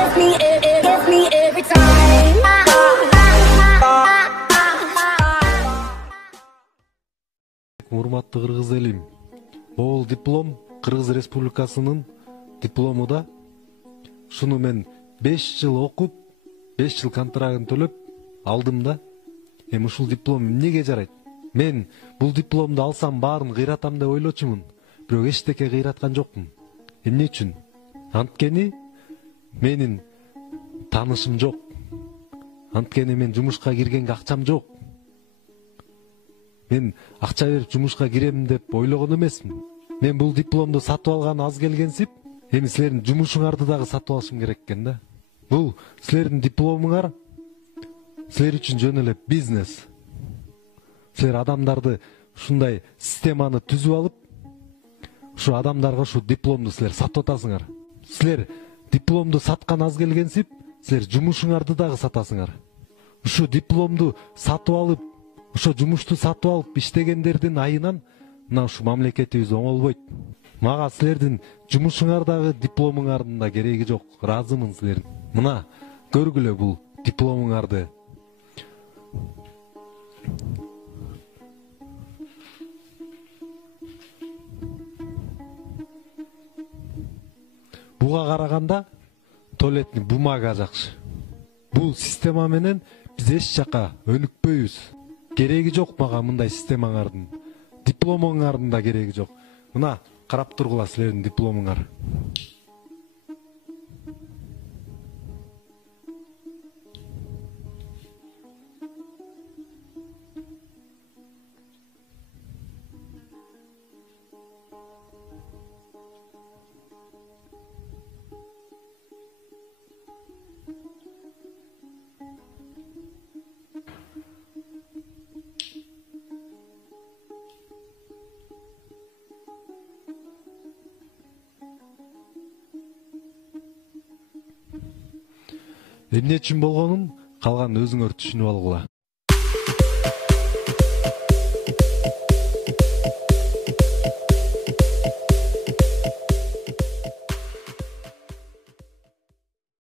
gets me every time. Урматтуу кыргыз элим, бул диплом Кыргыз Республикасынын диплому да. Шуну мен 5 жыл окуп, 5 жыл контрагын төлөп алдым да. Эми ушул диплом эмнеге жарайт? Мен бул дипломду алсам баарын кыйратам деп ойлочумун, бирок эчтеке кыйраткан жокмун. Эмне үчүн? Анткени менин таанышым жок. Анткени мен жумушка киргенге акчам жок. Мен акча берип жумушка кирем деп ойлогон эмесмин. Мен бул дипломду сатып алган аз келгенсип, эми силердин жумушуңарды дагы сатып алышым керек экен да. Бул силердин дипломуңар силер үчүн жөн эле бизнес. Силер адамдарды ушундай системаны түзүп алып, ушу адамдарга ушу дипломду силер сатып атасыңар. Силер дипломду саткан аз келгенсип, силер жумушуңарды дагы сатасыңар. Ушу дипломду сатып алып, ошо жумушту сатып алып иштегендердин айынан мына ушу мамлекетибиз оңолбойт. Мага силердин жумушуңар дагы дипломуңардын да кереги жок. Ыраазымын силердин. Мына көргүлө бул дипломуңарды. Буга караганда туалетный бумага жакшы. Бул система менен биз эч жака өнүкпөйбүз. Кереги жок мага мындай системаңардын. Дипломуңардын да кереги жок. Мына карап тургула силердин дипломуңар. Эмне үчүн болгонун калган өзүңөр түшүнүп алгыла.